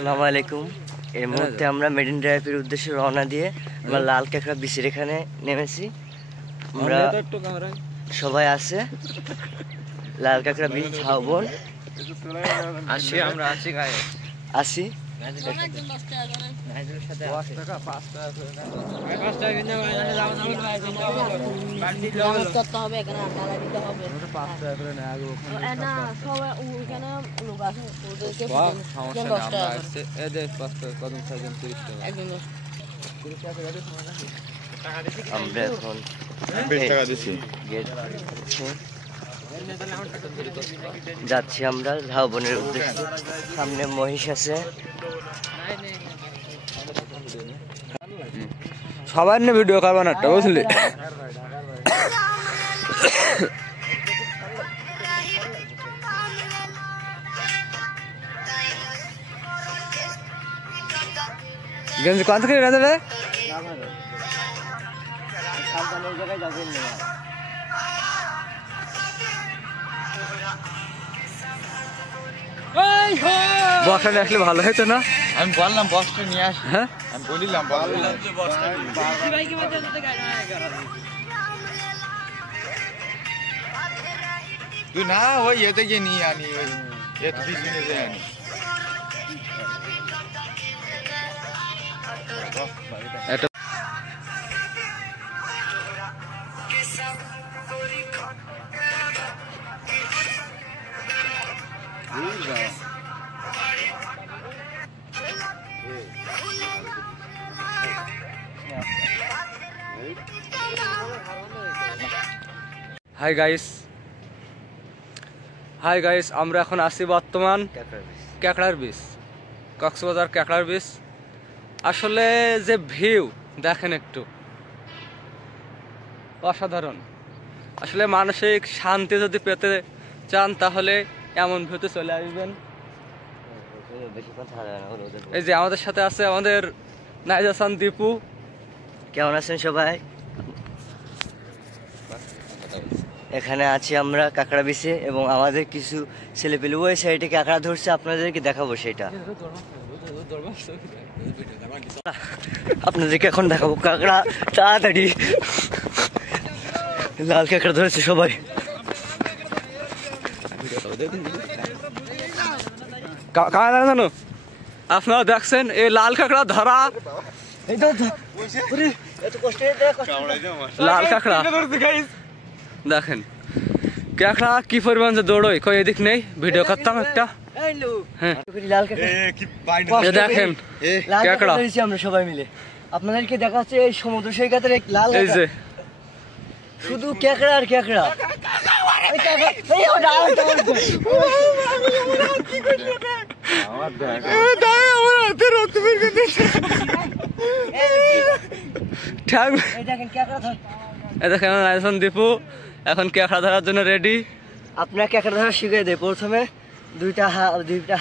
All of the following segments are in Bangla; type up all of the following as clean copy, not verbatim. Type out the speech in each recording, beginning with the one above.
আসসালামু আলাইকুম। এই মুহূর্তে আমরা মেরিন ড্রাইভের উদ্দেশ্যে রওনা দিয়ে আমরা লাল কাঁকড়া বিচের এখানে নেমেছি। আমরা সবাই আছে লাল কাঁকড়া বিচ হাওবন আসি। আমরা এখন যাচ্ছি আমরা ঝাউবনের উদ্দেশ্যে। সামনে মহিষ আছে। সবার নিয়ে ভিডিও করবেন একটা, বুঝলি? গেঞ্জি কোন থেকে বেঁধে দেবে? বক্সটা নিয়ে আসলে ভালো হতো না? আমি বললাম বক্সটা নিয়ে আস। হ্যাঁ আমি বলিলাম তুই না ওই এতে গিয়ে নিয়ে আনি, ওই এতে পিছনে যে আনি। হাই গাইস, আমরা এখন আছি বর্তমান কাঁকড়ার বিচ, কক্সবাজার কাঁকড়ার বিচ। আসলে যে ভিউ দেখেন একটু, অসাধারণ। আসলে মানসিক শান্তি যদি পেতে চান তাহলে এমন ভিউতে চলে আসবেন। এই যে আমাদের সাথে আছে আমাদের নাইজ হাসান দীপু। কেমন আছেন সবাই? এখানে আছি আমরা কাঁকড়া বিচে এবং আমাদের কিছু ছেলেপেলে ওই সাইডে কাঁকড়া ধরছে, আপনাদেরকে দেখাবো সেটা। আপনাদেরকে এখন দেখাবো কাঁকড়া। তাড়াতাড়ি লাল কাঁকড়া ধরেছে সবাই। জানো আপনারা দেখছেন এই লাল কাঁকড়া ধরা, লাল কাঁকড়া দেখেন। কাঁকড়া কি পরিমাণ যে দৌড়ই, কই এদিক নেই, ভিডিও করতাম একটা। হ্যাঁ দেখেন কাঁকড়া আমরা সবাই মিলে আপনাদেরকে দেখাচ্ছে এই সমুদ্র সৈকতের লাল। এই যে শুধু কাঁকড়া আর কাঁকড়া। দেখেন দীপু এখন কাঁকড়া ধরার জন্য রেডি। আপনার কাঁকড়া ধরা শিখিয়ে দেয়। প্রথমে দুইটা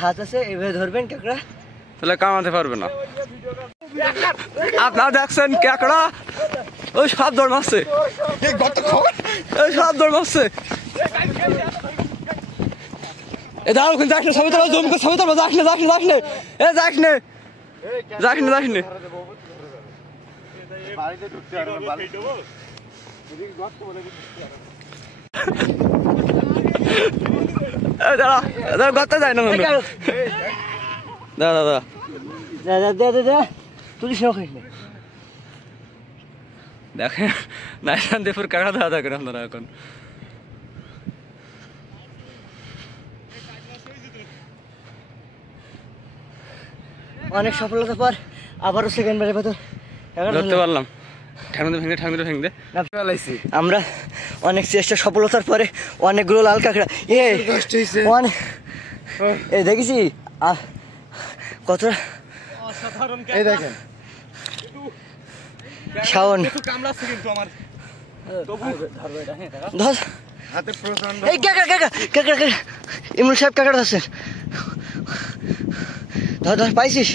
হাত আছে, এভাবে ধরবেন কাঁকড়া, তাহলে কামাতে পারবে না। আপনারা দেখছেন কাঁকড়া ওই সব দৌড় মারছে, ওই সব দৌড় মারছে। এ দাঁড়াও, কিন্তু যাস না, সবাই তোরা জমকে সবাই তোরা যাস না, যাস না, যাস না, এ যাস না, যাস না, যাস না। গর্তে যায় না, দাদা তুলিস দেখেন নাইসান দেপুর কাঁকড়া ধরা থাকেন আপনারা এখন। অনেক সফলতা পর আবারও সেকেন্ডবারের ভেতর ধরতে পারলাম। ভেঙে আমরা অনেক চেষ্টা সফলতার পরে অনেকগুলো লাল কাঁকড়া এই দেখেছি কতটা। এই দেখেন শাওন ইমরুল সাহেব কাঁকড়া ধরছেন। ধর পাইছিস?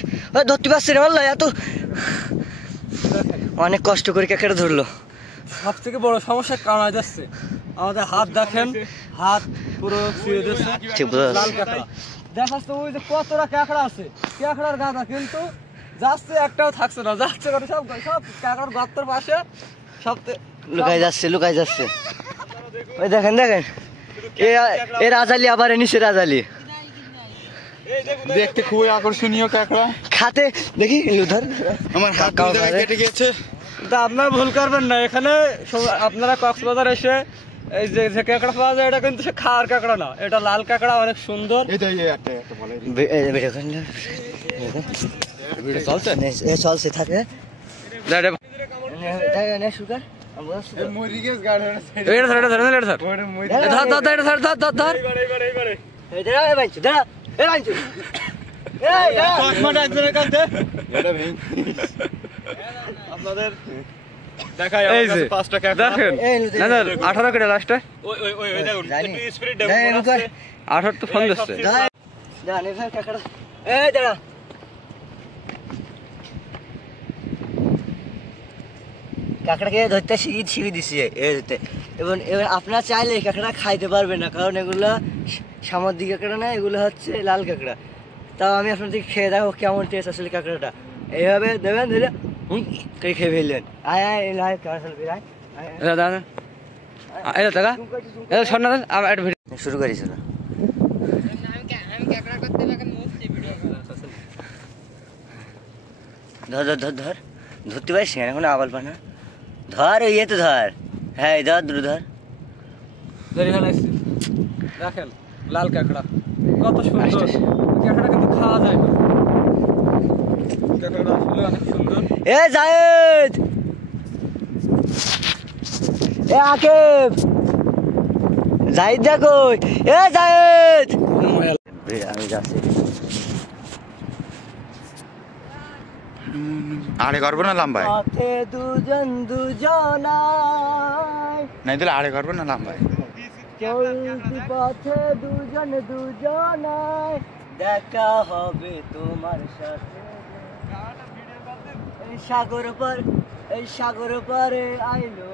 ধরতে পারছি রে বললো, এত অনেক কষ্ট করে কাঁকড়া ধরলো। সব থেকে বড় সমস্যা কারণ যাচ্ছে আমাদের হাত, দেখেন হাত পুরো ছুঁয়ে দিচ্ছে লাল কাঁকড়া। দেখাচ্ছে ওই যে কতটা কাঁকড়া আছে, কাঁকড়ার গাদা, কিন্তু যাচ্ছে একটাও থাকছে না, যাচ্ছে করে সব সব কাঁকড়ার গর্তের পাশে সব লুকাই যাচ্ছে। ওই দেখেন এ রাজালি, আবার নিচে রাজালি, দেখতে খুবই আকর্ষণীয় কাঁকড়া। খাতে দেখি ধর আমার হাত কেটে গেছে। তা আপনারা ভুল করবেন না, এখানে আপনারা কক্সবাজার এসে এই যে কাঁকড়া পাওয়া যায়, এটা কিন্তু সে খাওয়ার কাঁকড়া না, এটা লাল কাঁকড়া, অনেক সুন্দর। চলছে থাকে আপনাদের দেখাই 18 কেটে লাস্টে 18 তো ফোন দিচ্ছে। কাঁকড়াকে ধরতে শিখে দিছি এবং এবার আপনারা চাইলে এই কাঁকড়া খাইতে পারবেন না, কারণ এগুলো সামুদ্রিক কাঁকড়া না, এগুলো হচ্ছে লাল কাঁকড়া। তাও আমি আপনাদের খেয়ে দেখো কেমন টেস্ট আসলে কাঁকড়াটা। এইভাবে দেবেন, দিলে খেয়ে ফেললেন। শুরু করেছিল ধর ধরতে পারিস না এখন, আবাল পানা ধর, ইয়ে তো ধর, হ্যাঁ ধর দ্রুত ধর। দেখেন লাল কাঁকড়া কত সুন্দর, কাঁকড়া কিন্তু খাওয়া যায় না, কাঁকড়াটা আসলে অনেক সুন্দর। এ জায়েদ, এ আকিব, জায়েদ দেখো, এ জায়েদ, আমি যাচ্ছি। আড়ে করবো না লম্বায়, দুজনায় নাই দিলে আড়ে করবো না লম্বায়। চলতি পথে দুজনায় দেখা হবে তোমার সাথে, এই সাগর পারে আইলো,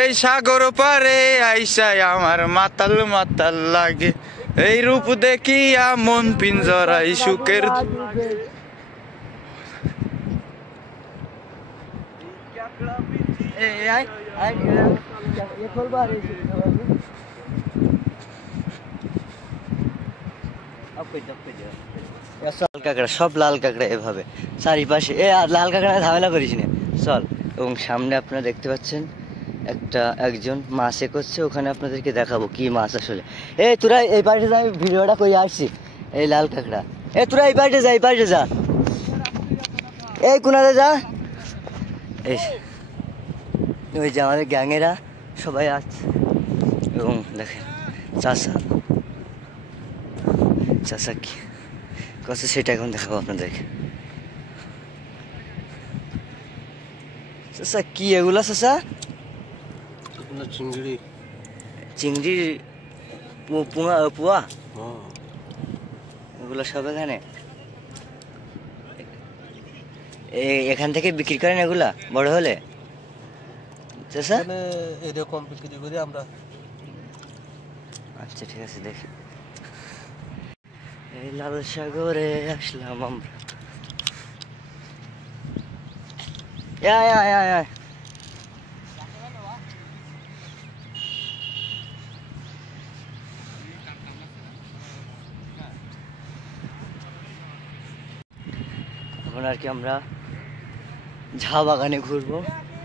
এই সাগর পারে আইসায় আমার মাতাল লাগে, এই রূপ দেখিয়া মন পিঞ্জরাই সুখের। কাঁকড়া, সব লাল কাঁকড়া এভাবে চারিপাশে। লাল কাঁকড়া ঝামেলা করিস না, চল। এবং সামনে আপনারা দেখতে পাচ্ছেন একজন মাছ করছে, ওখানে আপনাদেরকে দেখাবো কি মাছ আসলে। তোরা এই পাশে যা, ভিডিওটা করে আসছি। এই লাল কাঁকড়া, তোরা এই পাশে যা, এই কোনারে যা। ওই যে আমাদের গ্যাংয়েরা সবাই আসছে, এবং দেখেন চাষা কি করছে সেটা এখন দেখাবো আপনাদেরকে। চাষা কি এগুলা? চাষা চিংড়ির পোয়া এগুলো সব এখানে, এখান থেকে বিক্রি করেন এগুলা বড় হলে? এরকম বিক্রি করি আমরা। আচ্ছা ঠিক আছে, দেখি। এই লাল সাগরে আসলাম আমরা। এখন আর কি আমরা ঝাউ বাগানে ঘুরবো,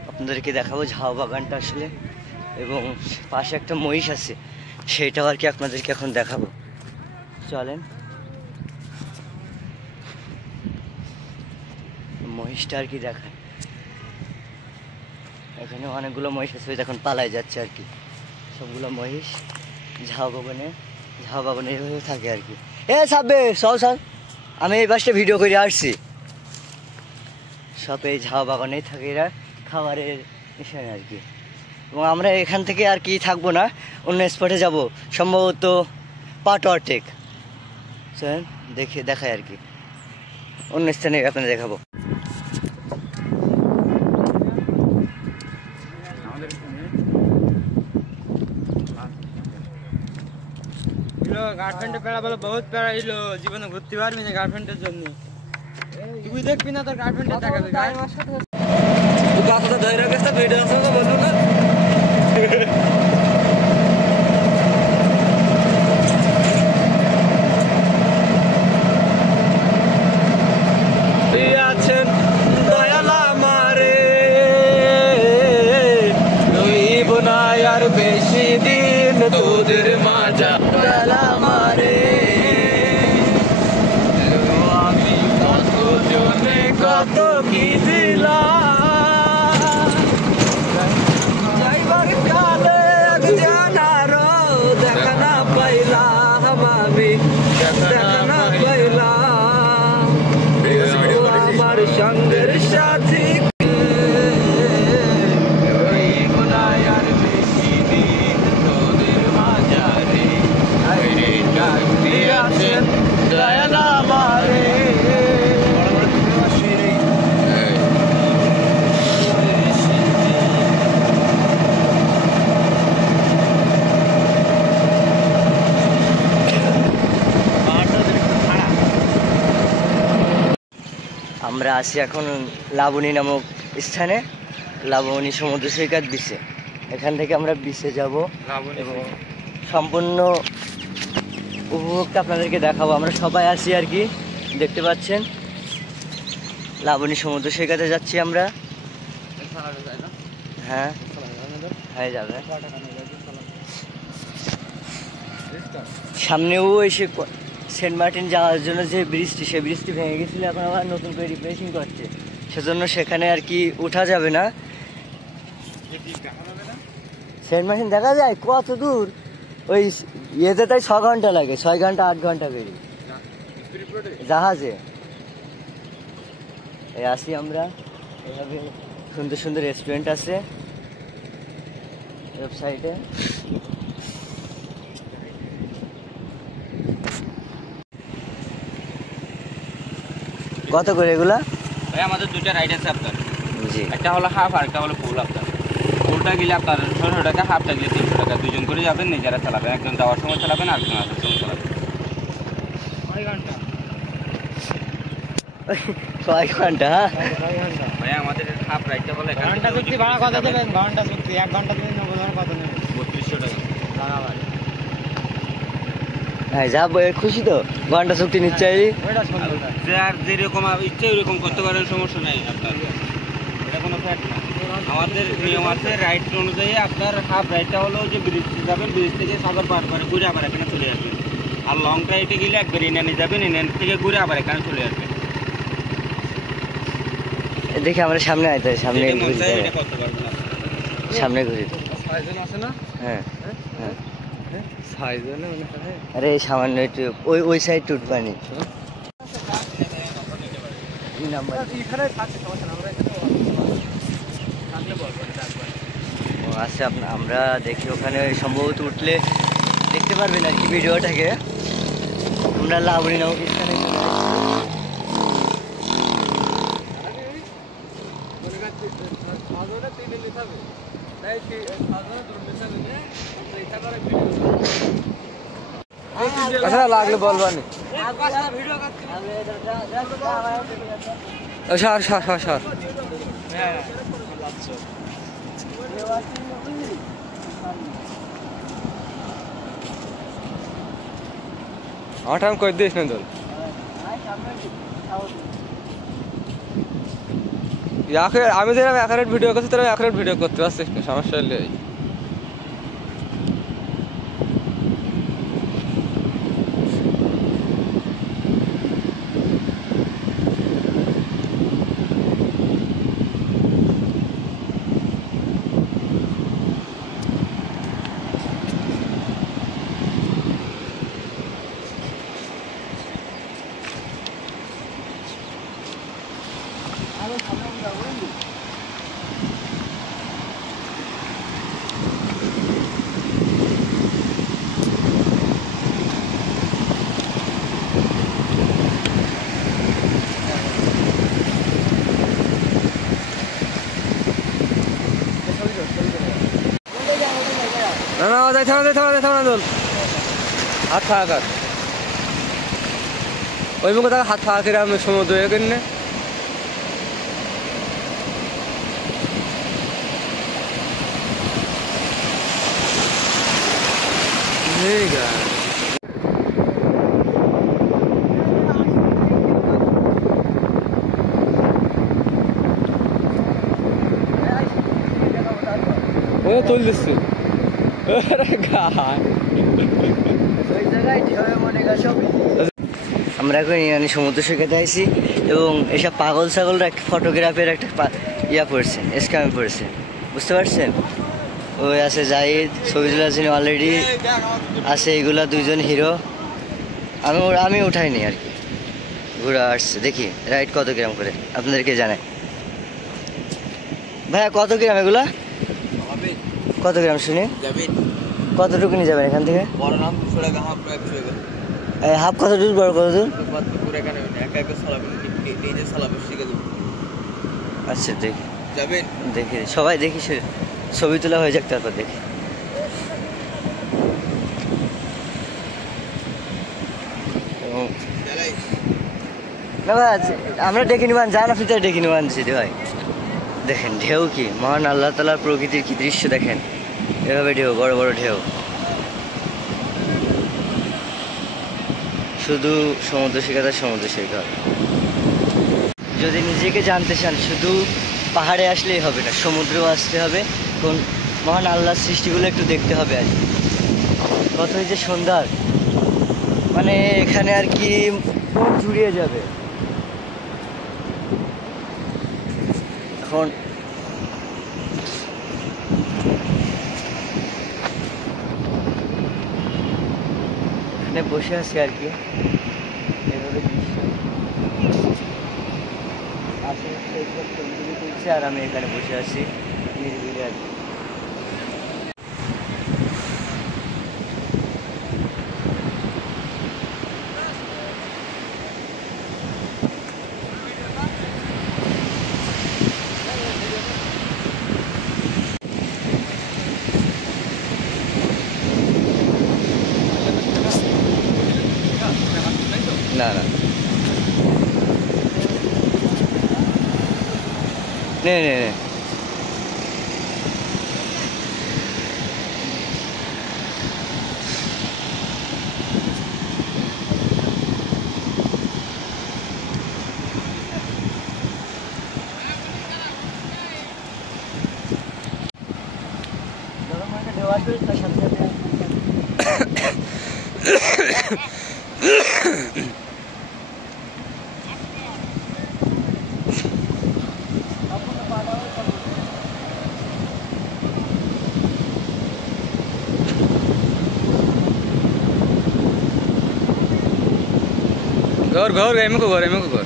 আপনাদেরকে দেখাবো ঝাউ বাগানটা আসলে, এবং পাশে একটা মহিষ আছে, সেটাও আর কি আপনাদেরকে এখন দেখাবো। চলেন, মহিষটা আর কি দেখায়। এখানে অনেকগুলো মহিষ আছে, এখন পালায় যাচ্ছে আর কি সবগুলো মহিষ। ঝাউ বাগানে এভাবে থাকে আর কি। সাবে সব আমি এই পাশটা ভিডিও করে আসছি, সব এই ঝাউ বাগানেই থাকে এরা, খাবারের নিশানে আর কি। এবং আমরা এখান থেকে আর কি থাকবো না, অন্য স্পটে যাব, সম্ভবত পাটোয়ার টেক। চলেন দেখায় আর কি, অন্য স্থানে আপনাদের দেখাবো। গার্লফ্রেন্ডে প্যারা বলে বহুত প্যারা এলো, জীবনে ঘুরতে পারবি না গার্লফ্রেন্ডের জন্য। তুই দেখবি না তোর গার্লফ্রেন্ডের দেখাবে। তুই কথাটা ধরে গেছে ভিডিও আছে তো বলবো না। আছেন দয়াল আমারে রইব না আর বেশি দিন তোদের মাজা দয়াল আমারে আমি কত জনে কত কি দিলাম যাইবার কালে এক জানারো দেখা না পাইলাম আমি দেখা না পাইলাম আমার সঙ্গের সাথী আর বেশি দিন তোদের মাঝারে ডাক দিয়াছেন দয়াল আমারে আমরা আছি এখন লাবণী নামক স্থানে, লাবণী সমুদ্র সৈকত বিচে। এখান থেকে আমরা বিচে যাব এবং সম্পূর্ণ উপভোগটা আপনাদেরকে দেখাবো। আমরা সবাই আছি আর কি, দেখতে পাচ্ছেন লাবণী সমুদ্র সৈকতে যাচ্ছি আমরা। হ্যাঁ হয়ে যাবে। সামনেও এসে সেন্ট মার্টিন যাওয়ার জন্য যে ব্রিজটি, সেই ব্রিজটি ভেঙে গেছিল, এখন আবার নতুন করে রিপেয়ারিং করছে, সেজন্য সেখানে আর কি ওঠা যাবে না। সেন্ট মার্টিন দেখা যায় কত দূর, ওই ইয়েতে তাই 6 ঘন্টা লাগে, 6 ঘন্টা 8 ঘন্টা বেরিয়ে জাহাজে। এই আসি আমরা, এভাবে সুন্দর সুন্দর রেস্টুরেন্ট আছে ওয়েবসাইটে। কত করে এগুলা? ভাই আমাদের দুইটা রাইড আছে আপনার, জি, একটা হলো হাফ আর একটা হলো ফুল। আপনার ফুলটা গেলে আপনার 600 টাকা, হাফটা গেলে 300 টাকা। দুজন করে যাবেন, নিজেরা চালাবেন, একজন যাওয়ার সময় চালাবেন আর একজন আসার সময় চালাবেন। 6 ঘন্টা? ভাই আমাদের হাফ রাইডটা হলো ঘন্টা চুক্তি ভাড়া কত দেবেন? ঘন্টা চুক্তি 1 ঘন্টা দিন কত নেবেন? 3200 টাকা। হ্যাঁ যাবো, খুশি তো? ঘন্টা চুক্তি নিচ্ছে যে আর যেরকম ইচ্ছে ওইরকম করতে পারেন, সমস্যা নেই আপনার, এটা কোনো ফ্যাট না। আমাদের নিয়ম আছে রাইড অনুযায়ী। আপনার হাফ রাইডটা হলো যে ব্রিজ যাবেন, ব্রিজ থেকে সাগর পার করে ঘুরে আবার এখানে চলে আসবেন। আর লং রাইডে গেলে একবার ইনানি যাবেন, ইনানি থেকে ঘুরে আবার এখানে চলে আসবেন। দেখি আমরা সামনে আইতে, সামনে করতে পারবেন। সামনে ঘুরি। হ্যাঁ আরে সামান্য একটু ওই সাইড টুটপানি। আচ্ছা, আমরা দেখি ওখানে সম্ভবত উঠলে দেখতে পারবেন আর কি ভিডিওটাকে। আমরা লাবণী নামক স্থানে আচ্ছা লাগলে বলবানি। সর সর সর সর। আঠাম কই দিস না তোর। আমি যেরকম অ্যাকারেট ভিডিও করছি তারা অ্যাকারেট ভিডিও করতে পারছিস না, সমস্যা হলে যাইতে হবে হাত ফাঁকা কর ওই মুখে তাকে হাত ফাঁকা করে আমি সমুদ্র এ করি না ঠিক আছে ও তুল দিচ্ছি আমরা এখন মানে সমুদ্র সৈকতে আইছি এবং এসব পাগল ছাগলরা ফটোগ্রাফের একটা ইয়া পড়ছে স্ক্যামে পড়ছে বুঝতে পারছেন ওই আছে জাহিদ শহীদুল হাসান অলরেডি আছে এগুলা দুইজন হিরো আমি উঠাইনি আর কি ঘুরে আসছে দেখি রাইড কত গ্রাম করে আপনাদেরকে জানাই ভাইয়া কত গ্রাম এগুলা কত গ্রাম শুনি কতটুকু নিয়ে যাবেন এখান থেকে হাফ কত দূর বড় কত দূর আচ্ছা দেখি দেখি সবাই দেখি ছবি তোলা হয়ে যাক তারপর দেখি না ভাই আমরা ডেকে নিবান যান আপনি তো ডেকে নিবান সিদ্ধি ভাই দেখেন ঢেউ কি মহান আল্লাহ তাআলার প্রকৃতির কি দৃশ্য দেখেন এভাবে ঢেউ বড় বড় ঢেউ শুধু সমুদ্র সৈকত যদি নিজেকে জানতে চান শুধু পাহাড়ে আসলেই হবে না সমুদ্রেও আসতে হবে কোন মহান আল্লাহর সৃষ্টিগুলো একটু দেখতে হবে আজ কতই যে সুন্দর মানে এখানে আর কি মন জুড়িয়ে যাবে এখন এখানে বসে আছি আর কি এভাবে দৃশ্য আশেপাশে এইসব ছবিগুলি তুলছে আর আমি এখানে বসে আছি নিরিবিলি আর কি না না নে নে নে তার সাথে ঘর এমকো ঘর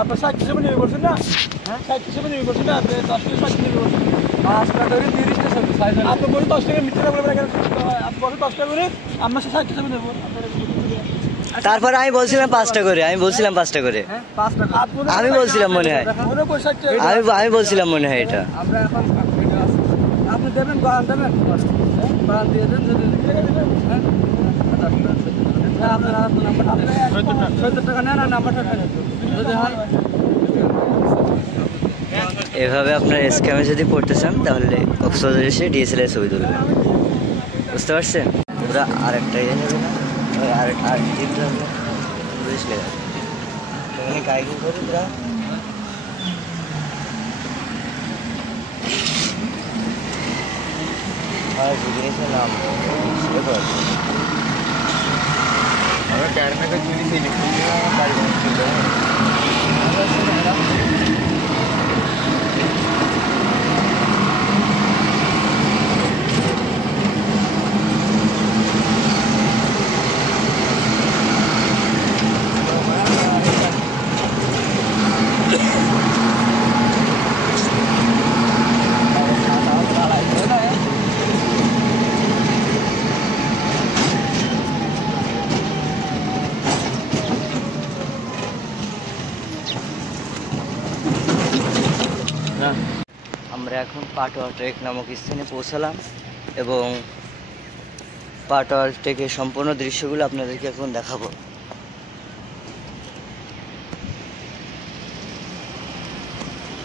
আপনার 60 হিসেবে নিয়ে করছেন না হ্যাঁ 60 হিসেবে নিয়ে করছেন না আপনি 10 টাকা 60 নিয়ে করছেন 5 টাকা করে 30 টাকা সাইজ আপনি বলি 10 টাকা মিথ্যা বলবেন কেন আপনি বলেন 10 টাকা করে আমরা 60 হিসেবে নেব তারপরে আমি বলছিলাম 5 টাকা করে হ্যাঁ 5 টাকা আমি বলছিলাম মনে হয় আমি বলছিলাম মনে হয় এটা আমরা এখন আপনি দেবেন বান দেবেন বান দিয়ে দেন যদি হ্যাঁ আপনার নাম্বারটা 70 টাকা নেন আর নাম্বারটা যদি হয় এভাবে আপনার স্ক্যামে যদি পড়তে চান তাহলে কক্সবাজার এসে ডিএসএলআর ছবি তুলবেন বুঝতে পারছেন ওরা আরেকটা ইয়ে নেবে না ওই আর দিতে হবে বুঝলে এখানে গাইডিং করে ওরা আর জিনিসের নাম আমরা ক্যারমেকে চুরি সেই লিখে বাড়ি বানাচ্ছিল আমরা এখন পাটোয়া ট্রেক নামক স্থানে পৌঁছালাম এবং পাটোয়া ট্রেকের সম্পূর্ণ দৃশ্যগুলো আপনাদেরকে এখন দেখাবো।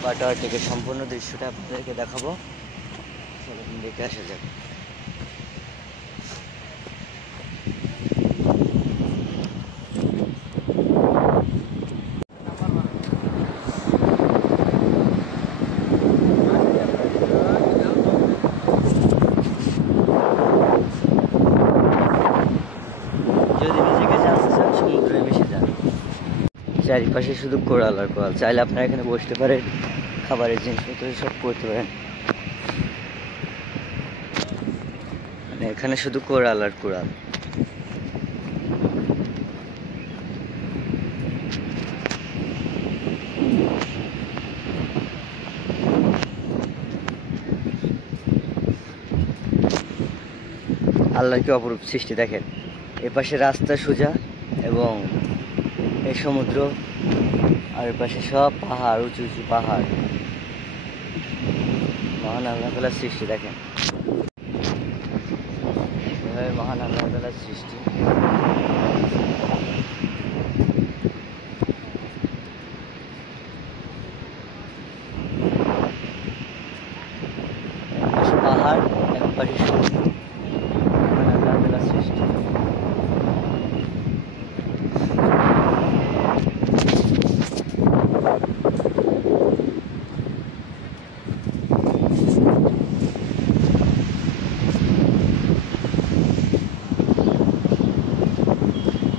পাটোয়া ট্রেকের সম্পূর্ণ দৃশ্যটা আপনাদেরকে দেখাবো, দেখে আসা যাক। যদি নিজেকে জানতে চান সমুদ্রে মিশে যান, চারিপাশে শুধু কোরাল আর কোরাল। চাইলে আপনারা এখানে বসতে পারেন, খাবারের জিনিসপত্র সব করতে পারেন। মানে এখানে শুধু কোরাল আর কোরাল। আল্লাহর কি অপরূপ সৃষ্টি দেখেন, এপাশে রাস্তা সোজা এবং এই সমুদ্র, আর এপাশে সব পাহাড়, উঁচু উঁচু পাহাড়। মহান আল্লাহ তাআলার সৃষ্টি দেখেন, এভাবে মহান আল্লাহ তাআলার সৃষ্টি। একপাশে পাহাড়, একপাশে সমুদ্র, মহান আল্লাহ তাআলার সৃষ্টি।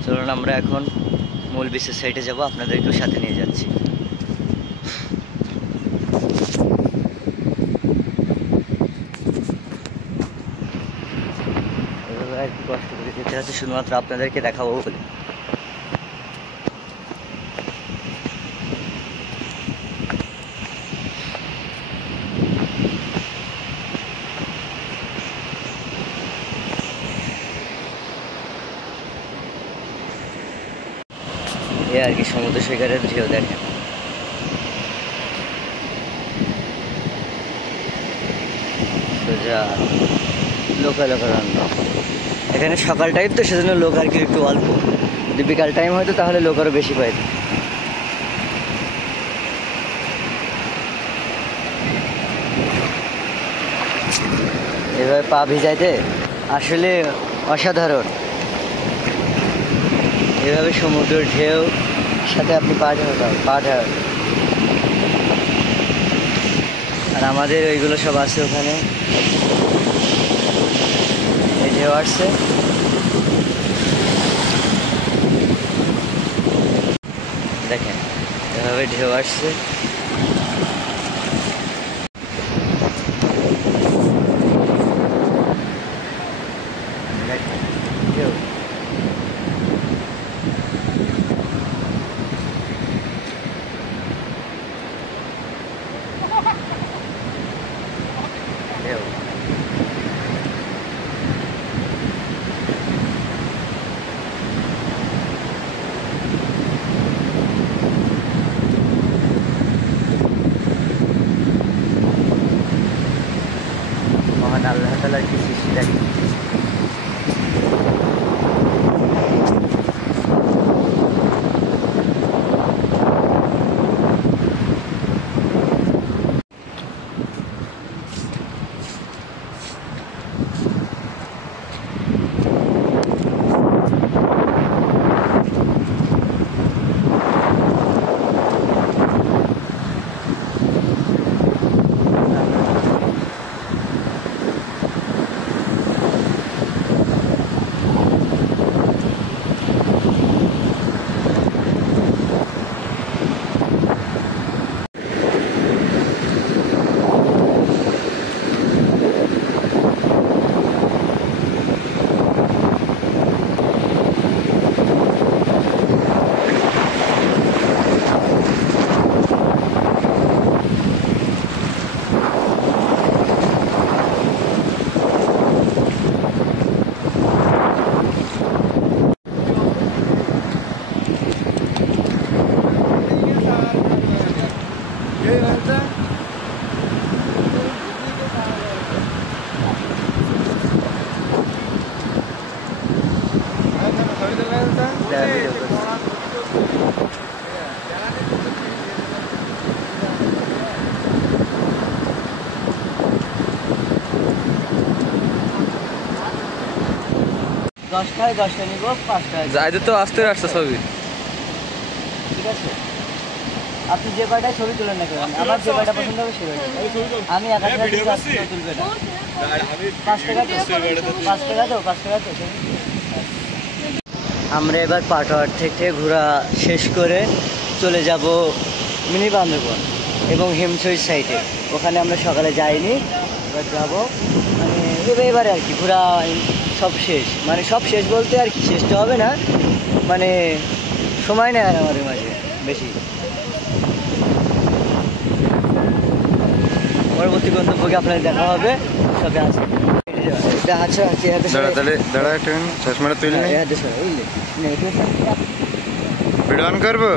চলুন আমরা এখন মূল বিচের সাইডে যাব, আপনাদেরকেও সাথে নিয়ে যাচ্ছি। এভাবে আর কি কষ্ট করে যেতে হচ্ছে শুধুমাত্র আপনাদেরকে দেখাবো বলে। এই আর কি সমুদ্র সৈকতের ঢেউ দেখেন। সোজা লোকা লোকা রান্না। এখানে সকাল টাইম তো সেজন্য লোক আর কি একটু অল্প, যদি বিকাল টাইম হয়তো তাহলে লোক আরও বেশি পাইত। এভাবে পা ভিজাইতে আসলে অসাধারণ। এভাবে সমুদ্রের ঢেউ সাথে আপনি পা ঢাল। আর আমাদের ওইগুলো সব আছে ওখানে, এই ঢেউ আসছে। দেখেন এভাবে ঢেউ আসছে। ঢেউ 10টায় নিব, 5টায়। যাইতে তো আসতে আসতে ছবি। ঠিক আছে, আপনি যে কয়টায় ছবি তোলেন না কেন, আমার যে কয়টা পছন্দ হবে সেই আমি 1 টাকা দিয়ে তুলবে না। 5 টাকা তো 5 টাকা তো। আমরা এবার পাটোয়ার থেকে ঘোরা শেষ করে চলে যাব মিনি বান্দরবন এবং হিমছড়ি সাইডে। ওখানে আমরা সকালে যাইনি, এবার যাবো। মানে এবারে আর কি ঘোরা সব শেষ, মানে সব শেষ বলতে আর কি শেষটা হবে না, মানে সময় নেয় আর আমাদের মাঝে বেশি। পরবর্তী গন্তব্যকে আপনাদের দেখা হবে। সবে আছে আচ্ছা দাঁড়া একটা চশমাটা তুলে ভিডিও অন করবো।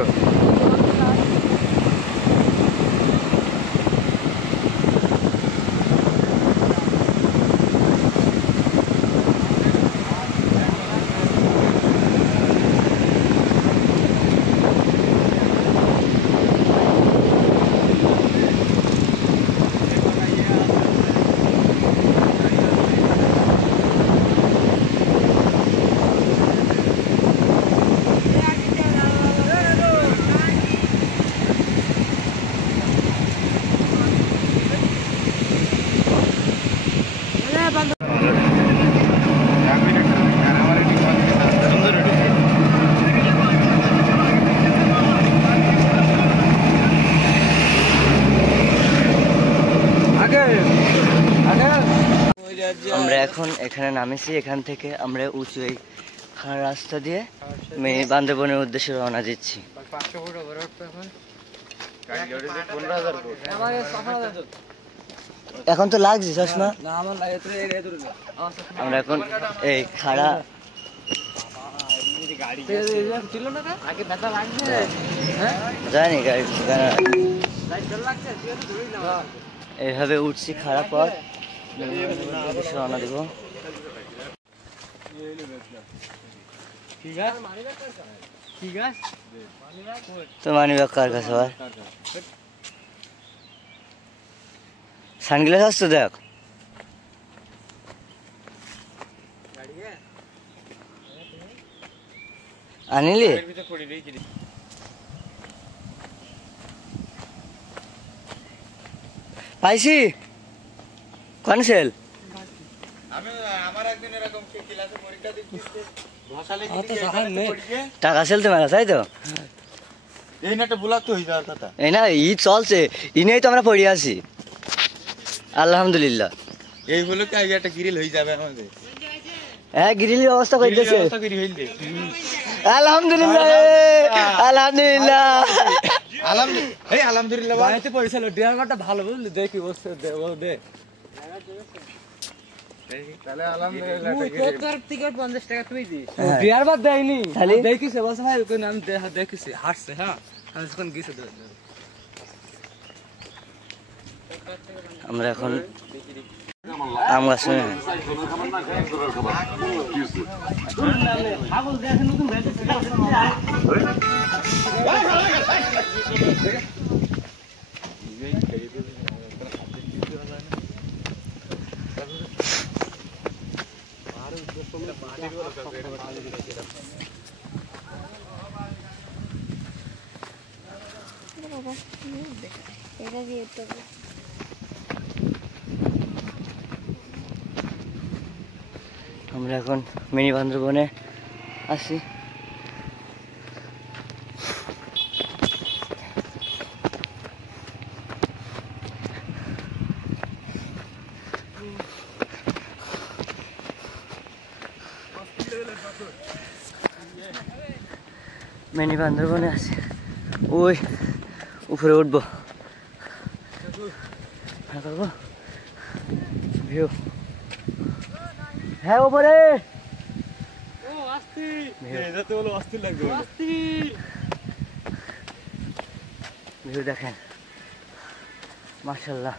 আমরা এখন এখানে নামেছি। এখান থেকে আমরা উঁচু এই রাস্তা দিয়ে বান্দরবনের উদ্দেশ্যে রওনা দিচ্ছি। এখন তো লাগছে চশমা। আমরা এখন এই খাড়া জানি গাড়ি এইভাবে উঠছি খারাপ পথ, রওনা দিব। তো মানি ব্যাগ কার কাছে ভাই? সানগ্লাস আসতো দেখ। আনিলি? পাইছি কনসেল। টাকা সেলতে মেলা তাই তো? এই না একটা বুলাক তো হয়ে যাওয়ার কথা। এই না ঈদ চলছে, ই নিয়েই তো আমরা পড়ে আছি আলহামদুলিল্লাহ। এই হলো কি আগে একটা গ্রিল হয়ে যাবে আমাদের। হ্যাঁ গ্রিলের ব্যবস্থা করে দিয়েছে আলহামদুলিল্লাহ। আলহামদুলিল্লাহ আলহামদুলিল্লাহ বাড়িতে পয়সা লো ড্রাইভারটা ভালো বুঝলি, দেখি বসে দে ও দে। তাহলে আলহামদুলিল্লাহ তোর তরফ থেকে 50 টাকা তুই দিস। ড্রাইভার দেয়নি, দেখিস বসে ভাই ওকে আমি দেখিস হাসছে। হ্যাঁ আমি যখন গেছে আমরা এখন আম গাছ আমরা এখন মিনি বান্দরবনে আছি। মিনি বান্দরবনে আছি, ওই উপরে উঠবো ভিউ। হ্যাঁ উপরে ভিউ দেখেন মাশাআল্লাহ।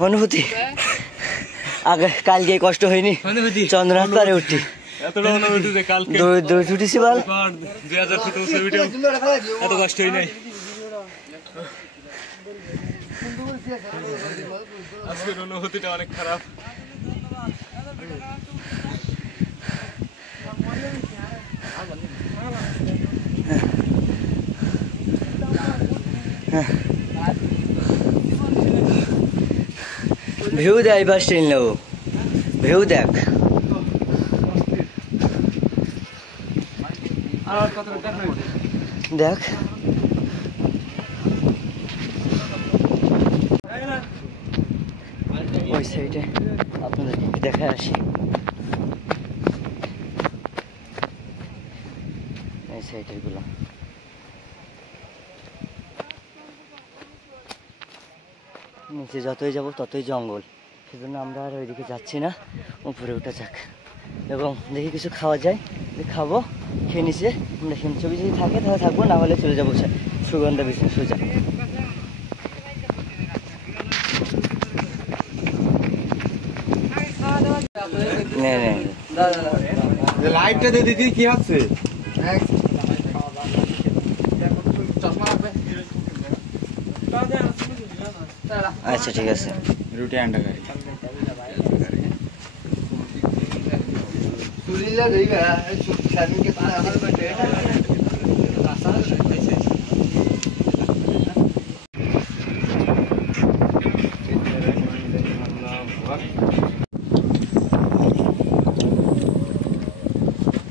অনুভূতি আগে কালকে কষ্ট হয়নি চন্দ্রনাথ পারে উঠছি দৌড় ছুটিছি বল 2000 ফুট এত কষ্ট হয় নাই আজকের অনুভূতিটা অনেক খারাপ ভিউ দেয় বাস ট্রেন নেবো ভিউ দেখ দেখ ওই সাইডে আপনাদেরকে দেখা আসি এই সাইডের গুলো নিচে যতই যাব ততই জঙ্গল সেজন্য আমরা আর ওইদিকে যাচ্ছি না উপরে উঠে যাক এবং দেখি কিছু খাওয়া যায় খাবো খেয়ে নিচে আমরা হিমছবি যদি থাকে তাহলে থাকবো না হলে চলে যাবো সুগন্ধা বিছানা সোজা লাইটটা দিয়ে দিদি কি হচ্ছে আচ্ছা ঠিক আছে রুটি আন্ডা গাড়ি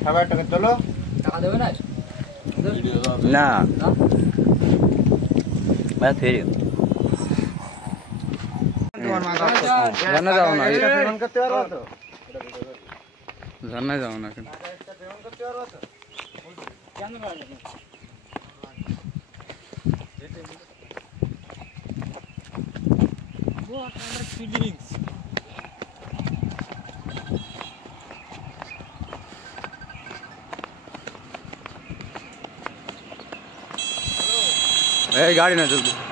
খাবার টাকা তোলো টাকা দেবে না না ফেরি ঝর্ণা যাও না ঝর্ণা যাও না এই গাড়ি না জলদি